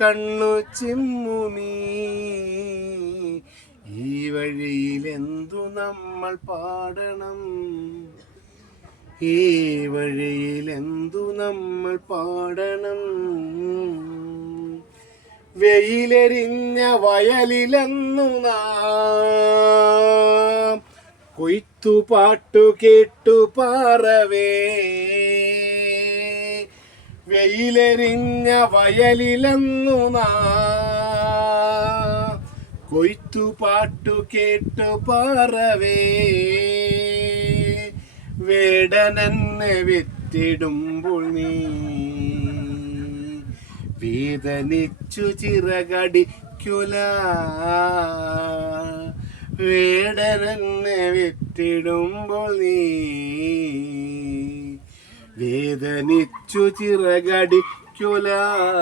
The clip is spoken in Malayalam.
കണ്ണു ചിമ്മുമീ ഈ വഴിയിലെന്തു നമ്മൾ പാടണം, ഈ വഴിയിലെന്തു നമ്മൾ പാടണം. വെയിലെരിഞ്ഞ വയലിലെന്നു നാം കൊയ്ത്തുപാട്ടു കേട്ടു പാറവേ, വെയിലെരിഞ്ഞ വയലിലെന്നു നാം കൊയ്ത്തുപാട്ടു കേട്ടു പാറവേ. വേടനെന്നെ വിത്തിടുമ്പോൾ നീ വേദനിച്ചു ചിറകടിക്കുല, വേടനെന്നെ വിത്തിടുമ്പോൾ നീ വേദനിച്ചു ചിറകടിക്കുല.